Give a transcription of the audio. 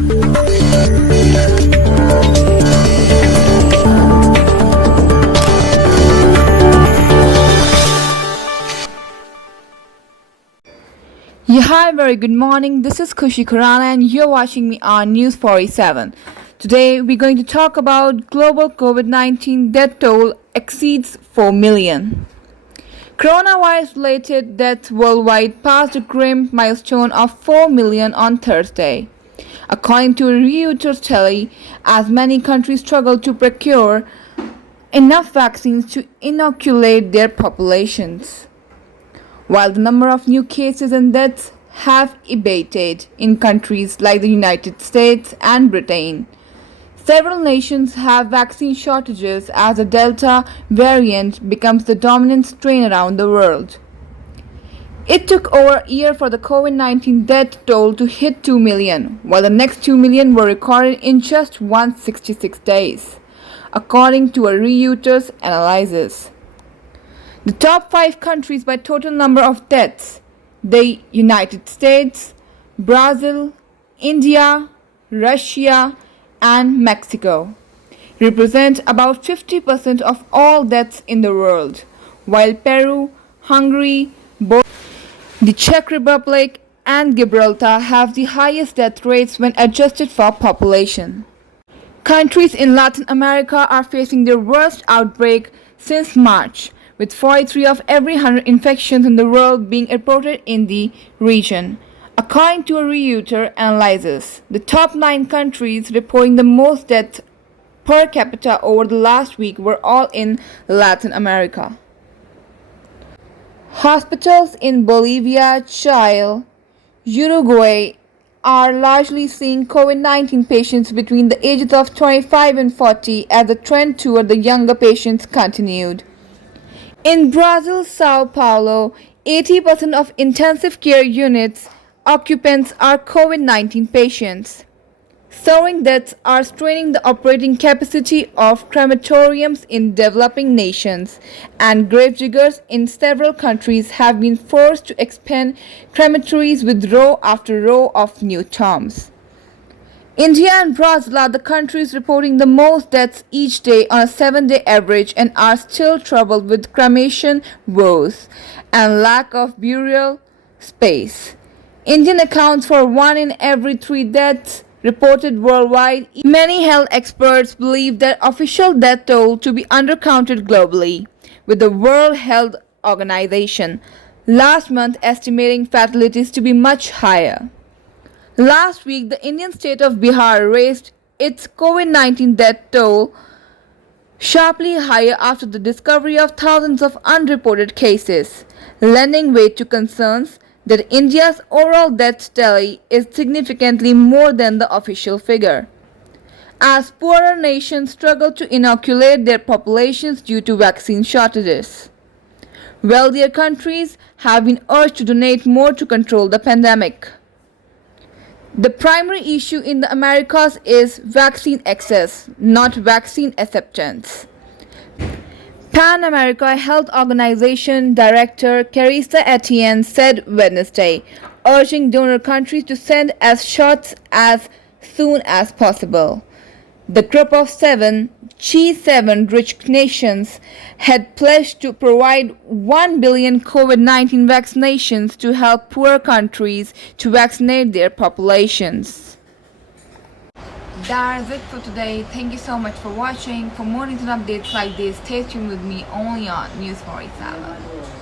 Yeah, hi, very good morning. This is Khushi Khurana and you're watching me on News47. Today we're going to talk about global COVID-19 death toll exceeds 4 million. Coronavirus-related deaths worldwide passed a grim milestone of 4 million on Thursday, according to Reuters tally, as many countries struggle to procure enough vaccines to inoculate their populations. While the number of new cases and deaths have abated in countries like the United States and Britain, several nations have vaccine shortages as the Delta variant becomes the dominant strain around the world. It took over a year for the COVID-19 death toll to hit 2 million, while the next 2 million were recorded in just 166 days, according to a Reuters analysis. The top 5 countries by total number of deaths, the United States, Brazil, India, Russia, and Mexico, represent about 50% of all deaths in the world, while Peru, Hungary, the Czech Republic, and Gibraltar have the highest death rates when adjusted for population. Countries in Latin America are facing their worst outbreak since March, with 43 of every 100 infections in the world being reported in the region. According to a Reuters analysis, the top 9 countries reporting the most deaths per capita over the last week were all in Latin America. Hospitals in Bolivia, Chile, Uruguay are largely seeing COVID-19 patients between the ages of 25 and 40 as the trend toward the younger patients continued. In Brazil, Sao Paulo, 80% of intensive care units occupants are COVID-19 patients. Soaring deaths are straining the operating capacity of crematoriums in developing nations, and gravediggers in several countries have been forced to expand crematories with row after row of new tombs. India and Brazil are the countries reporting the most deaths each day on a 7-day average and are still troubled with cremation woes and lack of burial space. India accounts for 1 in every 3 deaths reported worldwide. Many health experts believe that official death toll to be undercounted globally, with the World Health Organization last month estimating fatalities to be much higher. Last week, the Indian state of Bihar raised its COVID-19 death toll sharply higher after the discovery of thousands of unreported cases, lending weight to concerns that India's overall death tally is significantly more than the official figure, as poorer nations struggle to inoculate their populations due to vaccine shortages. Wealthier countries have been urged to donate more to control the pandemic. The primary issue in the Americas is vaccine access, not vaccine acceptance. Pan America Health Organization Director Carissa Etienne said Wednesday, urging donor countries to send as shots as soon as possible. The group of 7 G7 rich nations had pledged to provide 1 billion COVID-19 vaccinations to help poor countries to vaccinate their populations. That is it for today. Thank you so much for watching. For more news and updates like this, stay tuned with me only on News47.